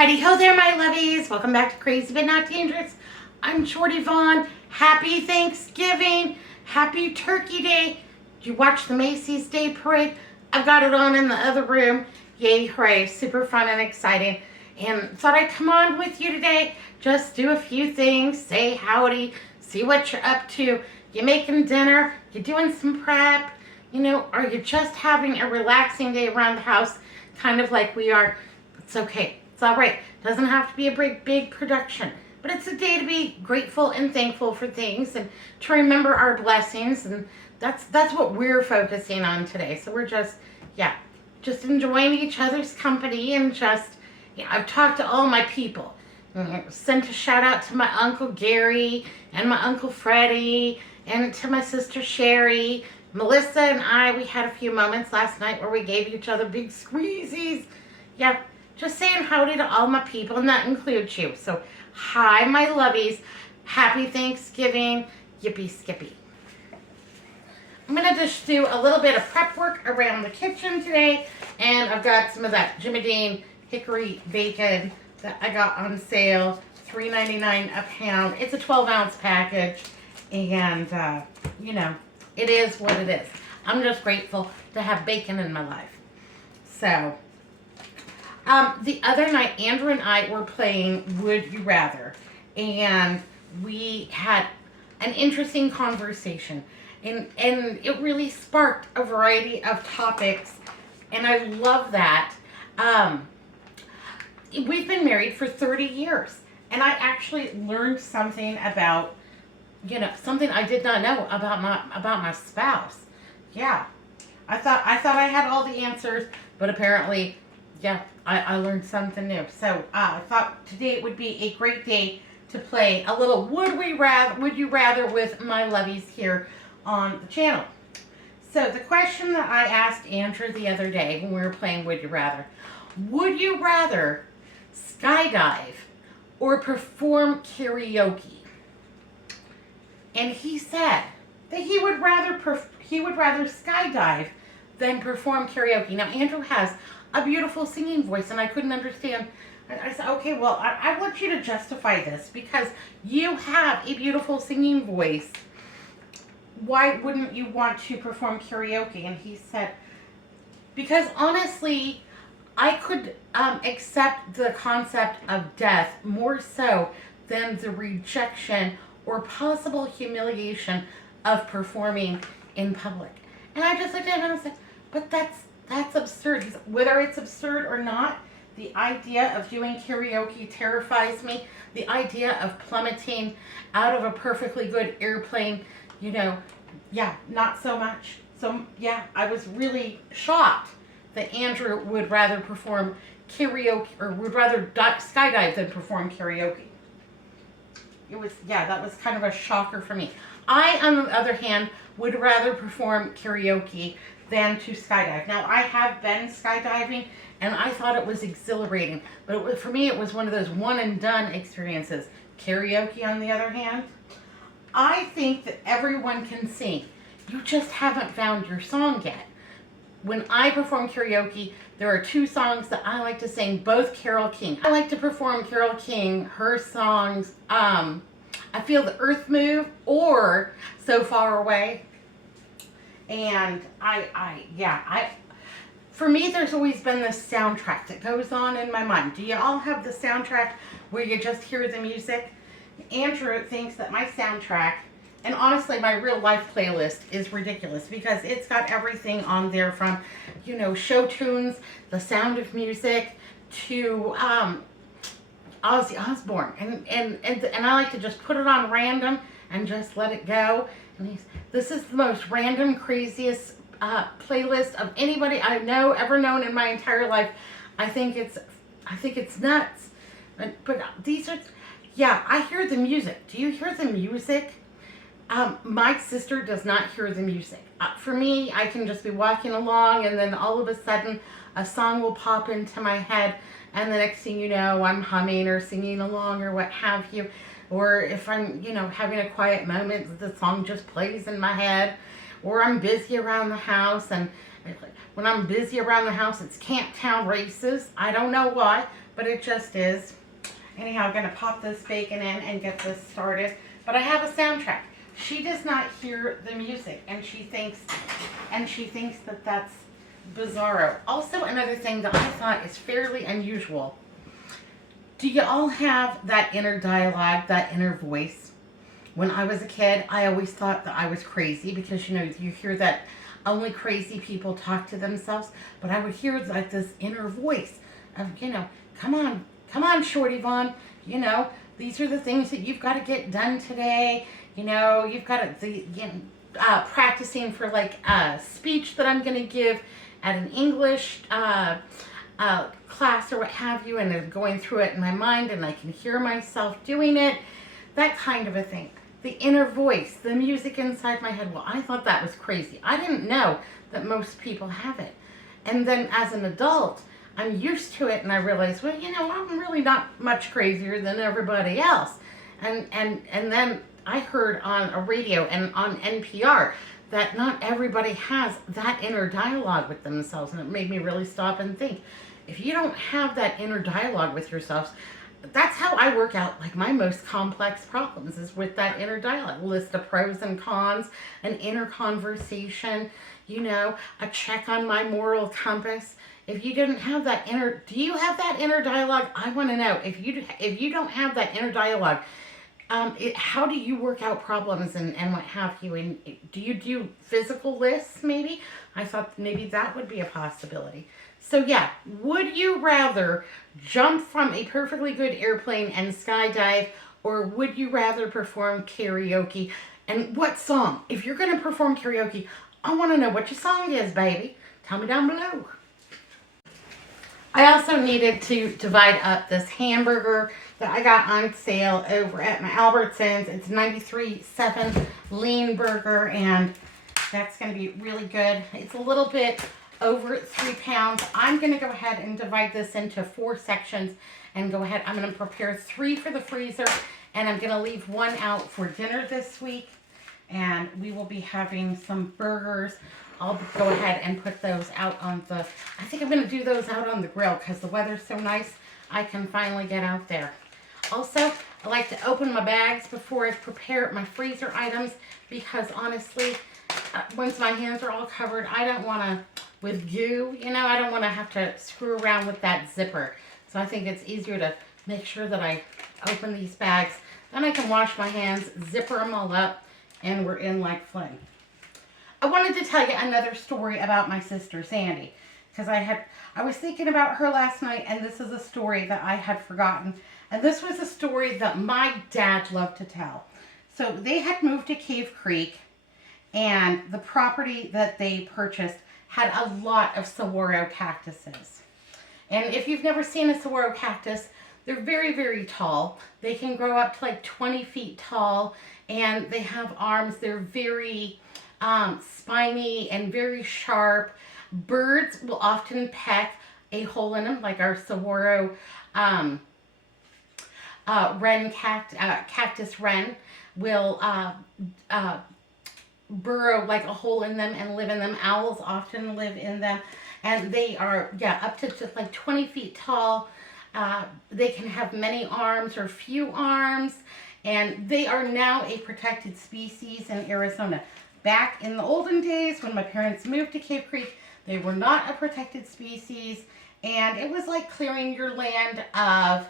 Heidi ho there, my lovies. Welcome back to Crazy But Not Dangerous. I'm Shorty Vaughn. Happy Thanksgiving. Happy Turkey Day. Did you watch the Macy's Day Parade? I've got it on in the other room. Yay, hooray. Super fun and exciting. And thought I'd come on with you today. Just do a few things. Say howdy. See what you're up to. You making dinner? You doing some prep? You know, are you just having a relaxing day around the house? Kind of like we are. It's okay. It's all right. Doesn't have to be a big production. But it's a day to be grateful and thankful for things and to remember our blessings. And that's what we're focusing on today. So we're just enjoying each other's company and just, I've talked to all my people. Sent a shout out to my Uncle Gary and my Uncle Freddie and to my sister Sherry. Melissa and I, we had a few moments last night where we gave each other big squeezies. Yeah, just saying howdy to all my people, and that includes you. So, hi, my lovies. Happy Thanksgiving. Yippee skippy. I'm going to just do a little bit of prep work around the kitchen today, and I've got some of that Jimmy Dean hickory bacon that I got on sale, $3.99 a pound. It's a 12-ounce package, and, it is what it is. I'm just grateful to have bacon in my life. So, the other night, Andrew and I were playing Would You Rather, and we had an interesting conversation, and it really sparked a variety of topics, and I love that. We've been married for 30 years, and I actually learned something about, something I did not know about my spouse. Yeah, I thought I had all the answers, but apparently, I learned something new. So I thought today would be a great day to play a little Would You Rather with my lovies here on the channel. So the question that I asked Andrew the other day when we were playing Would You Rather: would you rather skydive or perform karaoke? And he said that he would rather skydive than perform karaoke. Now, Andrew has a beautiful singing voice, and I couldn't understand. I said, okay, well, I want you to justify this because you have a beautiful singing voice. Why wouldn't you want to perform karaoke? And he said, because honestly, I could accept the concept of death more so than the rejection or possible humiliation of performing in public. And I just looked at him and said, but that's absurd. Whether it's absurd or not, the idea of doing karaoke terrifies me. The idea of plummeting out of a perfectly good airplane, not so much. So, I was really shocked that Andrew would rather perform karaoke, or would rather skydive than perform karaoke. That was kind of a shocker for me. I, on the other hand, would rather perform karaoke than to skydive. Now, I have been skydiving, and I thought it was exhilarating. But for me, it was one of those one-and-done experiences. Karaoke, on the other hand, I think that everyone can sing. You just haven't found your song yet. When I perform karaoke, there are two songs that I like to sing, both Carole King. I like to perform Carole King, her songs, I Feel the Earth Move, or So Far Away. And for me, there's always been this soundtrack that goes on in my mind. Do you all have the soundtrack where you just hear the music? Andrew thinks that my soundtrack, and honestly, my real life playlist is ridiculous because it's got everything on there from, show tunes, The Sound of Music, to Ozzy Osbourne. And I like to just put it on random and just let it go. And this is the most random, craziest playlist of anybody I know, ever known in my entire life. I think it's nuts. But these are, I hear the music. Do you hear the music? My sister does not hear the music. For me, I can just be walking along, and then all of a sudden, a song will pop into my head, and the next thing you know, I'm humming or singing along or what have you. Or if I'm, having a quiet moment, the song just plays in my head. Or I'm busy around the house, and when I'm busy around the house, it's Camp Town races. I don't know why, but it just is. Anyhow, I'm going to pop this bacon in and get this started. But I have a soundtrack. She does not hear the music, and she thinks that that's bizarro. Also, another thing that I thought is fairly unusual. Do you all have that inner dialogue, that inner voice? When I was a kid, I always thought that I was crazy because, you hear that only crazy people talk to themselves. But I would hear like this inner voice of, come on, Shorty Vaughn, these are the things that you've got to get done today. You've got to, practicing for like a speech that I'm going to give at an English class or what have you, and I'm going through it in my mind and I can hear myself doing it, that kind of a thing. The inner voice, the music inside my head. Well, I thought that was crazy. I didn't know that most people have it. And then as an adult, I'm used to it and I realize, well, I'm really not much crazier than everybody else. And then I heard on a radio and on NPR that not everybody has that inner dialogue with themselves. And it made me really stop and think, if you don't have that inner dialogue with yourselves, that's how I work out like my most complex problems, is with that inner dialogue. List of pros and cons, an inner conversation, a check on my moral compass. If you didn't have that do you have that inner dialogue? I want to know. If you don't have that inner dialogue, how do you work out problems and what have you? And do you do physical lists maybe? I thought maybe that would be a possibility. So yeah, would you rather jump from a perfectly good airplane and skydive, or would you rather perform karaoke? And what song? If you're going to perform karaoke, I want to know what your song is, baby. Tell me down below. I also needed to divide up this hamburger that I got on sale over at my Albertsons. It's 93.7 lean burger, and that's going to be really good. It's a little bit over 3 pounds. I'm going to go ahead and divide this into 4 sections and go ahead. I'm going to prepare 3 for the freezer, and I'm going to leave 1 out for dinner this week, and we will be having some burgers. I'll go ahead and put those out on I think I'm going to do those out on the grill because the weather's so nice. I can finally get out there. Also, I like to open my bags before I prepare my freezer items because honestly, once my hands are all covered, I don't want to, with goo, I don't want to have to screw around with that zipper. So I think it's easier to make sure that I open these bags. Then I can wash my hands, zipper them all up, and we're in like fling. I wanted to tell you another story about my sister, Sandy, because I was thinking about her last night, and this is a story that I had forgotten. And this was a story that my dad loved to tell. So they had moved to Cave Creek, and the property that they purchased had a lot of saguaro cactuses. And if you've never seen a saguaro cactus, they're very, very tall. They can grow up to like 20 feet tall, and they have arms. They're very spiny and very sharp. Birds will often peck a hole in them, like our saguaro cactus wren will burrow like a hole in them and live in them. Owls often live in them, and they are up to just like 20 feet tall. They can have many arms or few arms, and they are now a protected species in Arizona. Back in the olden days when my parents moved to Cave Creek, they were not a protected species, and it was like clearing your land of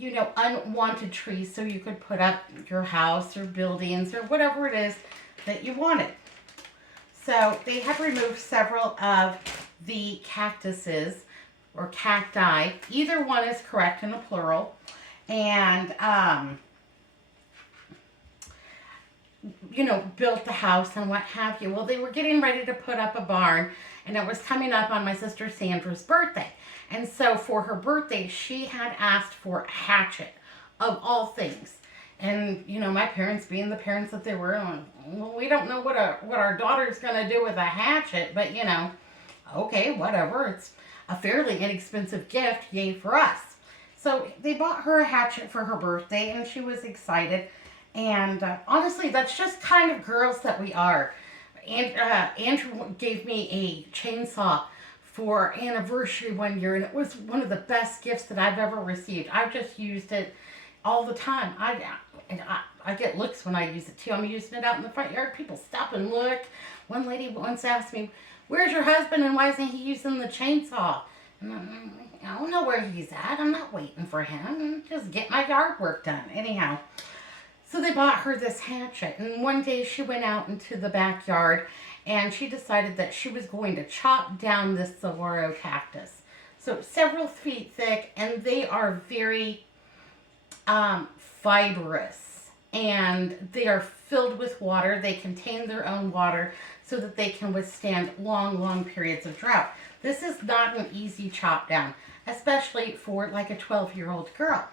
unwanted trees so you could put up your house or buildings or whatever it is that you wanted. So they have removed several of the cactuses or cacti. Either one is correct in the plural. And, built the house and what have you. Well, they were getting ready to put up a barn, and it was coming up on my sister Sandra's birthday. And so for her birthday, she had asked for a hatchet, of all things. And, my parents being the parents that they were, well, we don't know what our daughter's going to do with a hatchet, but, okay, whatever. It's a fairly inexpensive gift, yay for us. So they bought her a hatchet for her birthday, and she was excited. And honestly, that's just kind of girls that we are. And Andrew gave me a chainsaw for anniversary one year, and it was one of the best gifts that I've ever received. I've just used it all the time. I get looks when I use it too. I'm using it out in the front yard. People stop and look. One lady once asked me, "Where's your husband and why isn't he using the chainsaw?" And I don't know where he's at. I'm not waiting for him. Just get my yard work done. Anyhow, so they bought her this hatchet, and one day she went out into the backyard and she decided that she was going to chop down this saguaro cactus. So several feet thick, and they are very fibrous, and they are filled with water. They contain their own water so that they can withstand long periods of drought. This is not an easy chop down, especially for like a 12-year-old girl.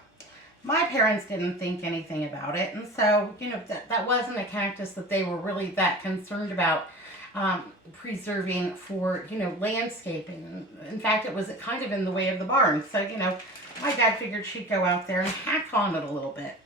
My parents didn't think anything about it, and so, that wasn't a cactus that they were really that concerned about preserving for, landscaping. In fact, it was kind of in the way of the barn. So, my dad figured she'd go out there and hack on it a little bit.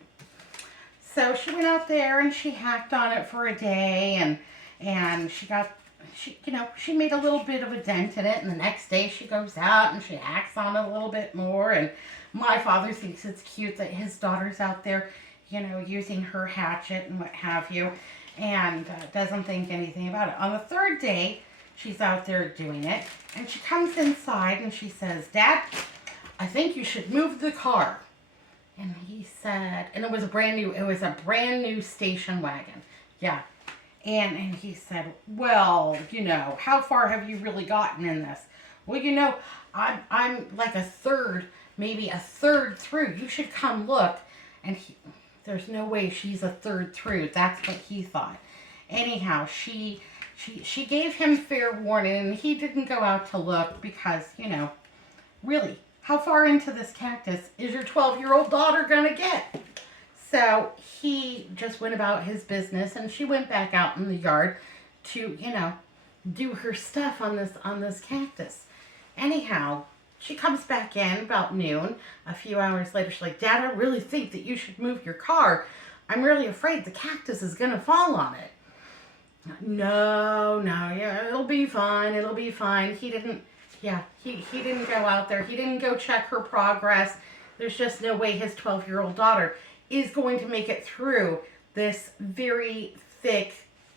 So she went out there and she hacked on it for a day, and she made a little bit of a dent in it, and the next day she goes out and she hacks on it a little bit more, and my father thinks it's cute that his daughter's out there, using her hatchet and what have you, and doesn't think anything about it. On the third day, she's out there doing it, and she comes inside and she says, "Dad, I think you should move the car." And he said, and it was a brand new station wagon. Yeah. And he said, "Well, how far have you really gotten in this?" "Well, I'm like maybe a third through. You should come look." And there's no way she's a third through. That's what he thought. Anyhow, she gave him fair warning, and he didn't go out to look because, really, how far into this cactus is your 12-year-old daughter going to get? So he just went about his business, and she went back out in the yard to, do her stuff on this cactus. Anyhow, she comes back in about noon. A few hours later, she's like, "Dad, I really think that you should move your car. I'm really afraid the cactus is going to fall on it." No, yeah, it'll be fine. It'll be fine. He didn't go out there. He didn't go check her progress. There's just no way his 12-year-old daughter is going to make it through this very thick,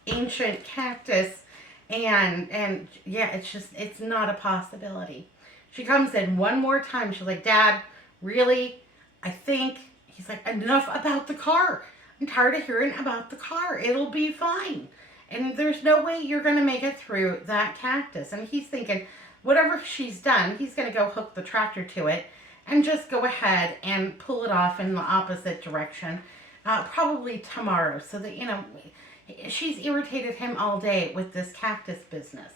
ancient cactus. And yeah, it's not a possibility. She comes in one more time. She's like, "Dad, really? I think..." He's like, "Enough about the car. I'm tired of hearing about the car. It'll be fine. And there's no way you're going to make it through that cactus." And he's thinking, whatever she's done, he's going to go hook the tractor to it and just go ahead and pull it off in the opposite direction, probably tomorrow, so that, she's irritated him all day with this cactus business.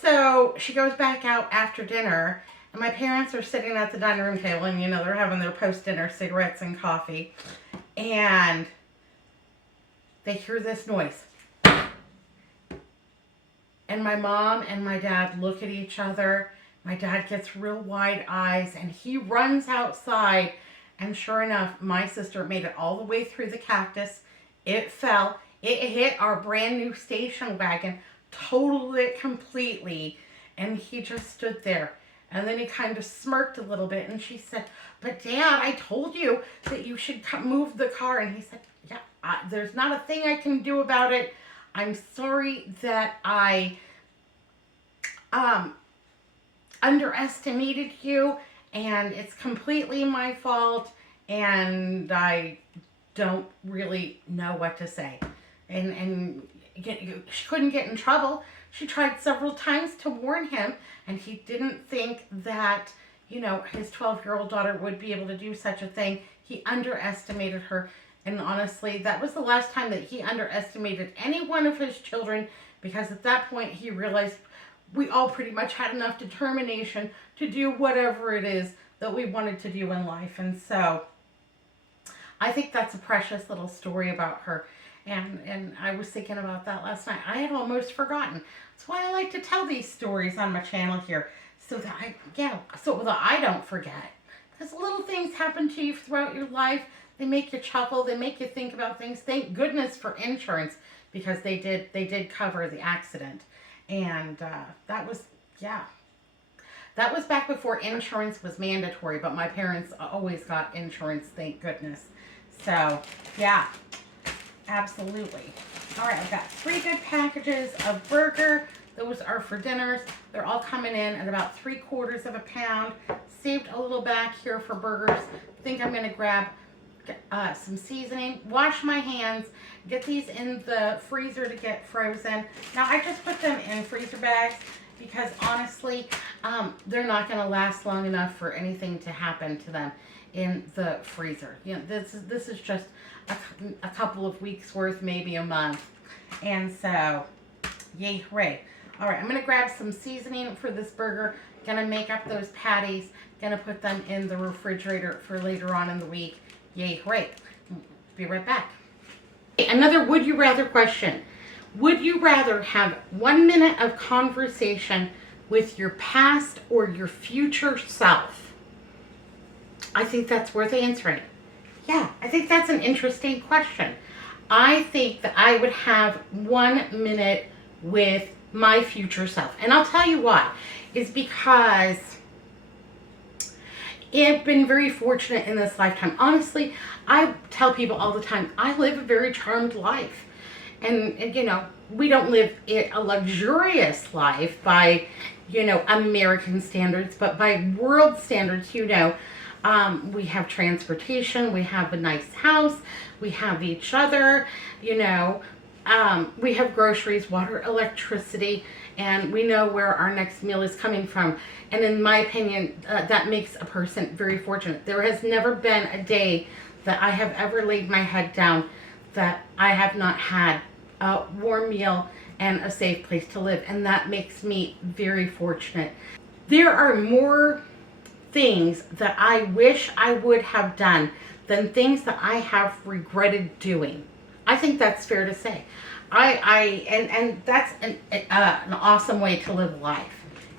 So she goes back out after dinner, and my parents are sitting at the dining room table, and, they're having their post-dinner cigarettes and coffee, and they hear this noise. And my mom and my dad look at each other. My dad gets real wide eyes, and he runs outside, and sure enough, my sister made it all the way through the cactus. It fell. It hit our brand new station wagon, totaled it completely, and he just stood there. And then he kind of smirked a little bit, and she said, "But Dad, I told you that you should move the car." And he said, "Yeah, there's not a thing I can do about it. I'm sorry that I underestimated you, and it's completely my fault, and I don't really know what to say." And she couldn't get in trouble. She tried several times to warn him, and he didn't think that, his 12-year-old daughter would be able to do such a thing. He underestimated her. And honestly, that was the last time that he underestimated any one of his children, because at that point he realized we all pretty much had enough determination to do whatever it is that we wanted to do in life. And so I think that's a precious little story about her. And I was thinking about that last night. I had almost forgotten. That's why I like to tell these stories on my channel here, so that I don't forget. Because little things happen to you throughout your life. They make you chuckle. They make you think about things. Thank goodness for insurance, because they did cover the accident. And that was, yeah. That was back before insurance was mandatory, but my parents always got insurance, thank goodness. So, yeah, absolutely. All right, I've got 3 good packages of burger. Those are for dinners. They're all coming in at about 3/4 of a pound. Saved a little back here for burgers. I think I'm gonna grab some seasoning, wash my hands, get these in the freezer to get frozen. Now I just put them in freezer bags because honestly, they're not going to last long enough for anything to happen to them in the freezer. You know, this is just a couple of weeks worth, maybe a month, and so yay hooray! All right, I'm going to grab some seasoning for this burger. Going to make up those patties. Going to put them in the refrigerator for later on in the week. Yay, hooray. Be right back. Another would you rather question. Would you rather have 1 minute of conversation with your past or your future self? I think that's worth answering. Yeah, I think that's an interesting question. I think that I would have 1 minute with my future self. And I'll tell you why. It's because I've been very fortunate in this lifetime. Honestly, I tell people all the time, I live a very charmed life. And you know, we don't live a luxurious life by, you know, American standards, but by world standards, you know, we have transportation, we have a nice house, we have each other, you know, we have groceries, water, electricity, and we know where our next meal is coming from. And in my opinion, that makes a person very fortunate. There has never been a day that I have ever laid my head down that I have not had a warm meal and a safe place to live. And that makes me very fortunate. There are more things that I wish I would have done than things that I have regretted doing. I think that's fair to say. And that's an awesome way to live life.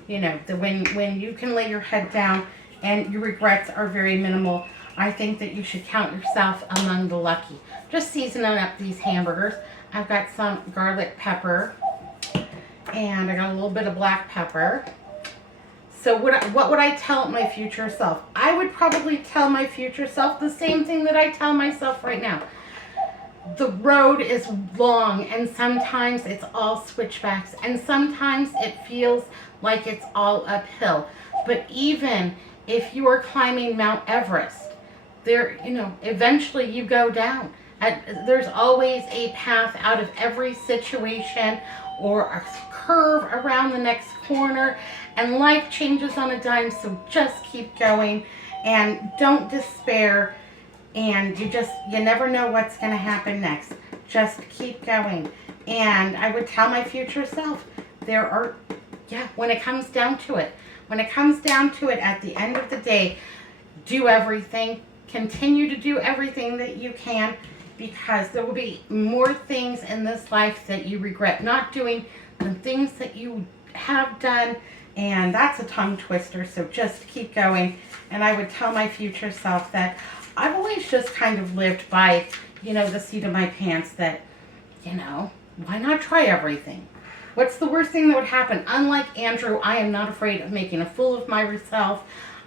You know, when you can lay your head down and your regrets are very minimal, I think that you should count yourself among the lucky. Just seasoning up these hamburgers. I've got some garlic pepper and I got a little bit of black pepper. So what would I tell my future self? I would probably tell my future self the same thing that I tell myself right now. The road is long and sometimes it's all switchbacks and sometimes it feels like it's all uphill. But even if you are climbing Mount Everest, there, you know, eventually you go down. There's always a path out of every situation or a curve around the next corner, and life changes on a dime, so just keep going and don't despair. And you never know what's going to happen next. Just keep going. And I would tell my future self, when it comes down to it, at the end of the day, do everything, continue to do everything that you can, because there will be more things in this life that you regret not doing than things that you have done. And that's a tongue twister, so just keep going. And I would tell my future self that I've always just kind of lived by, you know, the seat of my pants that, you know, why not try everything? What's the worst thing that would happen? Unlike Andrew, I am not afraid of making a fool of myself.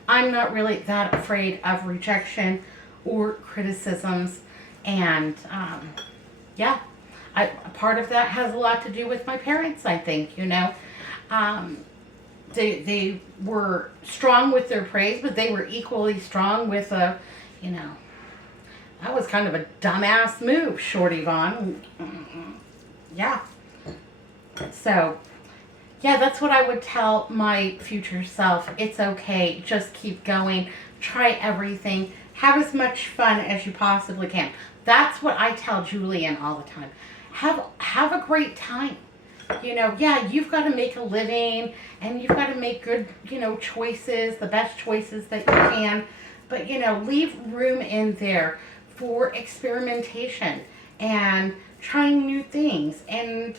I'm not really that afraid of rejection or criticisms. And, yeah, part of that has a lot to do with my parents, I think, you know. They were strong with their praise, but they were equally strong with you know, that was kind of a dumbass move, Shorty Vaughn. Yeah. So, yeah, that's what I would tell my future self. It's okay. Just keep going. Try everything. Have as much fun as you possibly can. That's what I tell Julian all the time. Have a great time. You know, yeah, you've got to make a living and you've got to make good, you know, choices, the best choices that you can. But, you know, leave room in there for experimentation and trying new things and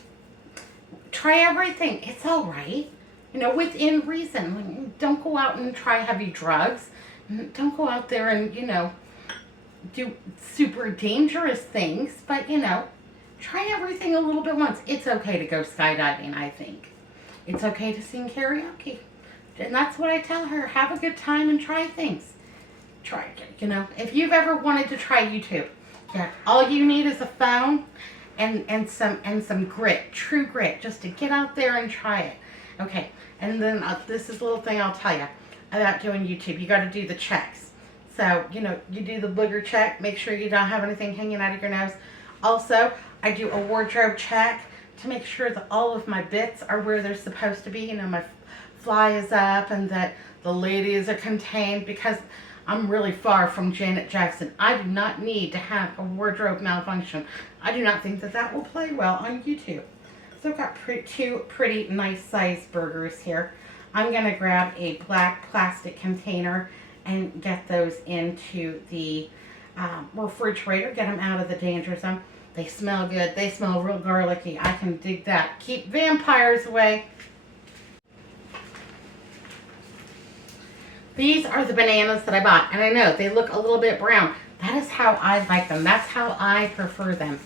try everything. It's all right. You know, within reason. Don't go out and try heavy drugs. Don't go out there and, you know, do super dangerous things. But, you know, try everything a little bit once. It's okay to go skydiving, I think. It's okay to sing karaoke. And that's what I tell her. Have a good time and try things. Try it, you know. If you've ever wanted to try YouTube, yeah, all you need is a phone and some grit, true grit, just to get out there and try it. Okay, and then this is a little thing I'll tell you about doing YouTube. You got to do the checks. So, you know, you do the booger check. Make sure you don't have anything hanging out of your nose. Also, I do a wardrobe check to make sure that all of my bits are where they're supposed to be. You know, my fly is up and that the ladies are contained, because I'm really far from Janet Jackson. I do not need to have a wardrobe malfunction. I do not think that that will play well on YouTube. So I've got two pretty nice sized burgers here. I'm going to grab a black plastic container and get those into the refrigerator. Get them out of the danger zone. They smell good. They smell real garlicky. I can dig that. Keep vampires away. These are the bananas that I bought. And I know they look a little bit brown. That is how I like them. That's how I prefer them.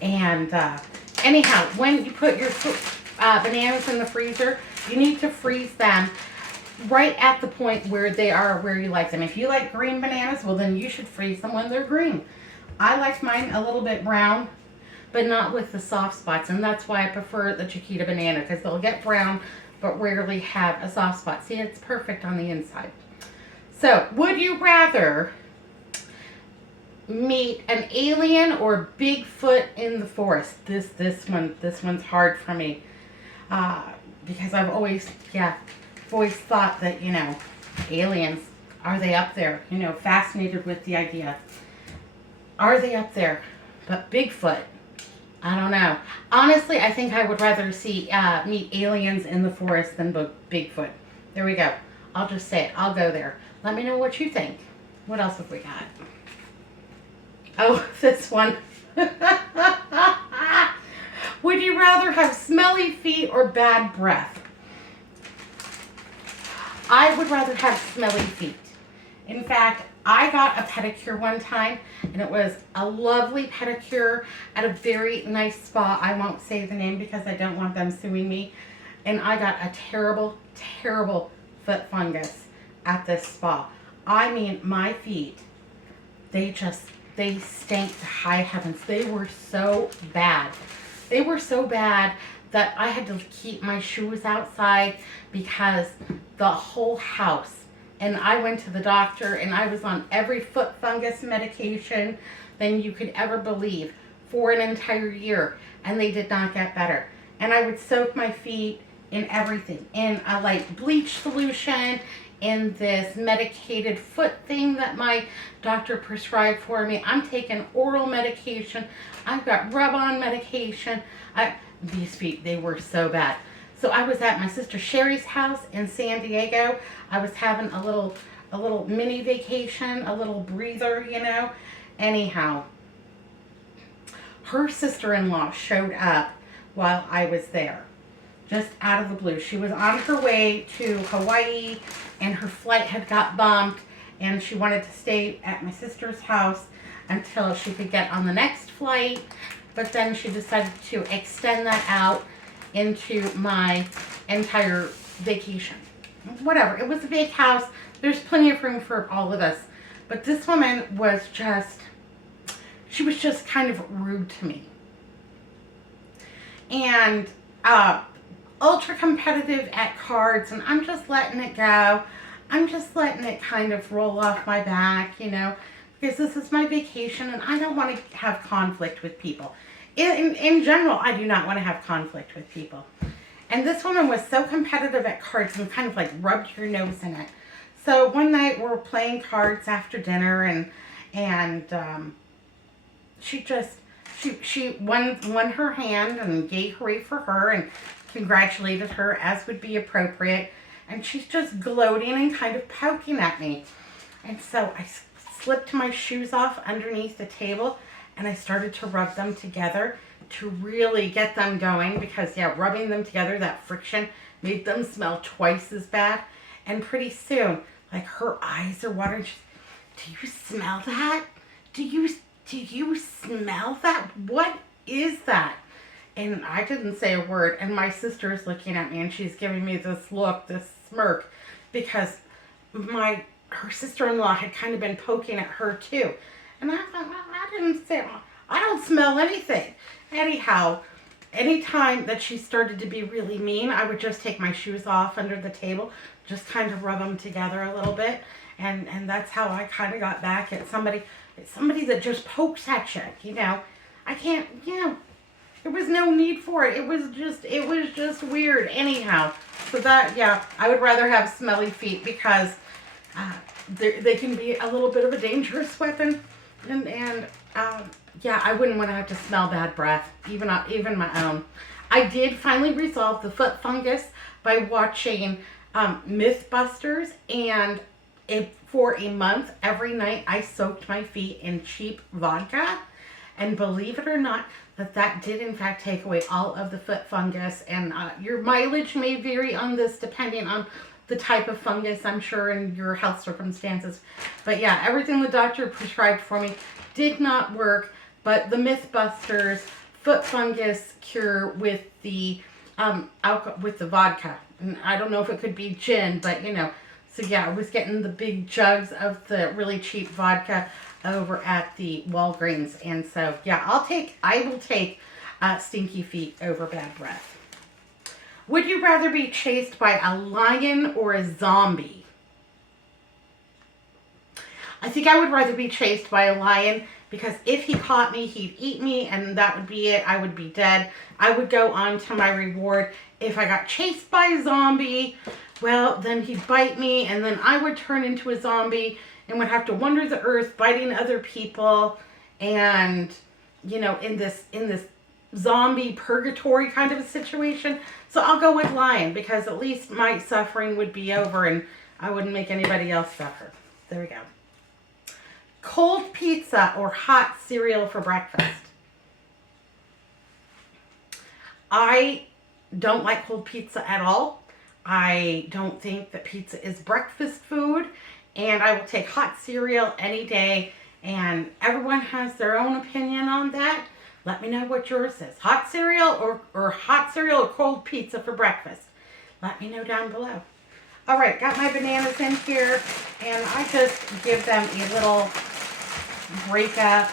And anyhow, when you put your bananas in the freezer, you need to freeze them right at the point where they are where you like them. If you like green bananas, well then you should freeze them when they're green. I like mine a little bit brown, but not with the soft spots. And that's why I prefer the Chiquita banana, because they'll get brown, but rarely have a soft spot. See, it's perfect on the inside. So, would you rather meet an alien or Bigfoot in the forest? This one's hard for me. Because I've always thought that, you know, aliens, are they up there? You know, fascinated with the idea. Are they up there? But Bigfoot, I don't know. Honestly, I think I would rather meet aliens in the forest than Bigfoot. There we go. I'll just say it. I'll go there. Let me know what you think. What else have we got? Oh, this one. Would you rather have smelly feet or bad breath? I would rather have smelly feet. In fact, I got a pedicure one time, and it was a lovely pedicure at a very nice spa. I won't say the name because I don't want them suing me. And I got a terrible, terrible foot fungus at this spa. I mean, my feet, they stank to high heavens. They were so bad. They were so bad that I had to keep my shoes outside because the whole house, and I went to the doctor and I was on every foot fungus medication than you could ever believe for an entire year, and they did not get better. And I would soak my feet in everything, in a like bleach solution, in this medicated foot thing that my doctor prescribed for me. I'm taking oral medication. I've got rub-on medication. These feet, they were so bad. So I was at my sister Sherry's house in San Diego. I was having a little mini vacation, a little breather, you know. Anyhow, her sister-in-law showed up while I was there, just out of the blue. She was on her way to Hawaii, and her flight had got bumped, and she wanted to stay at my sister's house until she could get on the next flight. But then she decided to extend that out into my entire vacation. Whatever. It was a big house. There's plenty of room for all of us. But this woman was she was just kind of rude to me. And ultra competitive at cards, and I'm just letting it go. I'm just letting it kind of roll off my back, you know, because this is my vacation and I don't want to have conflict with people. In general, I do not want to have conflict with people. And this woman was so competitive at cards and kind of like rubbed her nose in it. So one night we were playing cards after dinner, and she won her hand and gave hooray for her and congratulated her as would be appropriate. And she's just gloating and kind of poking at me. And so I slipped my shoes off underneath the table and I started to rub them together to really get them going, because rubbing them together, that friction made them smell twice as bad. And pretty soon, like, her eyes are watering. Do you smell that? Do you smell that? What is that? And I didn't say a word. And my sister is looking at me and she's giving me this look, this smirk, because her sister-in-law had kind of been poking at her too. And I thought, well, I didn't say, I don't smell anything. Anyhow, anytime that she started to be really mean, I would just take my shoes off under the table, just kind of rub them together a little bit. And that's how I kind of got back at somebody that just pokes at you, you know. I can't, there was no need for it. It was just weird. Anyhow, so that, yeah, I would rather have smelly feet because they can be a little bit of a dangerous weapon. And yeah, I wouldn't want to have to smell bad breath, even my own. I did finally resolve the foot fungus by watching Mythbusters, and for a month, every night I soaked my feet in cheap vodka. And believe it or not, that did in fact take away all of the foot fungus. And your mileage may vary on this depending on the type of fungus, I'm sure, and your health circumstances. But yeah, everything the doctor prescribed for me did not work. But the Mythbusters foot fungus cure with the with the vodka. And I don't know if it could be gin, but you know. So yeah, I was getting the big jugs of the really cheap vodka over at the Walgreens. And so yeah, I will take stinky feet over bad breath. Would you rather be chased by a lion or a zombie? I think I would rather be chased by a lion, because if he caught me, he'd eat me, and that would be it. I would be dead. I would go on to my reward. If I got chased by a zombie, well, then he'd bite me, and then I would turn into a zombie and would have to wander the earth biting other people, and, you know, in this zombie purgatory kind of a situation. So I'll go with lion, because at least my suffering would be over and I wouldn't make anybody else suffer. There we go. Cold pizza or hot cereal for breakfast? I don't like cold pizza at all. I don't think that pizza is breakfast food, and I will take hot cereal any day, and everyone has their own opinion on that. Let me know what yours is. Hot cereal or hot cereal or cold pizza for breakfast? Let me know down below. All right, got my bananas in here, and I just give them a little break up,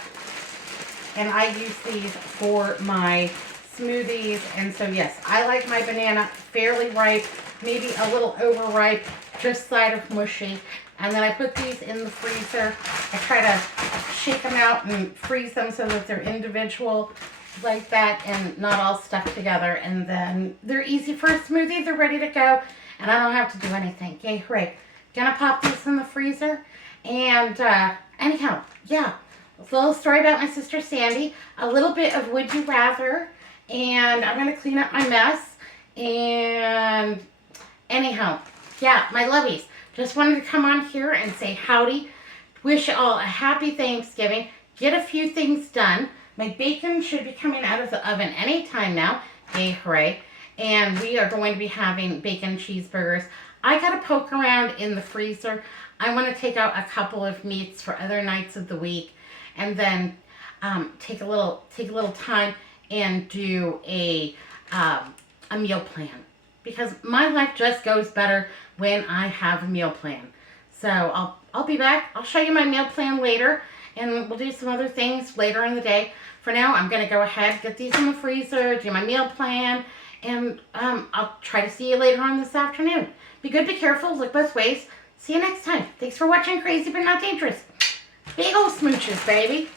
and I use these for my smoothies. And so yes, I like my banana fairly ripe, maybe a little overripe, just side of mushy. And then I put these in the freezer. I try to shake them out and freeze them so that they're individual like that and not all stuck together. And then they're easy for a smoothie. They're ready to go, and I don't have to do anything. Yay, hooray. Gonna pop these in the freezer. And anyhow, yeah, a little story about my sister Sandy, a little bit of Would You Rather, and I'm gonna clean up my mess. And anyhow, yeah, my lovies, just wanted to come on here and say howdy, wish you all a happy Thanksgiving, get a few things done. My bacon should be coming out of the oven anytime now, yay, hooray. And we are going to be having bacon cheeseburgers. I gotta poke around in the freezer. I want to take out a couple of meats for other nights of the week, and then take a little time and do a meal plan, because my life just goes better when I have a meal plan. So I'll be back. I'll show you my meal plan later, and we'll do some other things later in the day. For now, I'm going to go ahead, get these in the freezer, do my meal plan, and I'll try to see you later on this afternoon. Be good, be careful, look both ways. See you next time. Thanks for watching Crazy But Not Dangerous. Big ol' smooches, baby.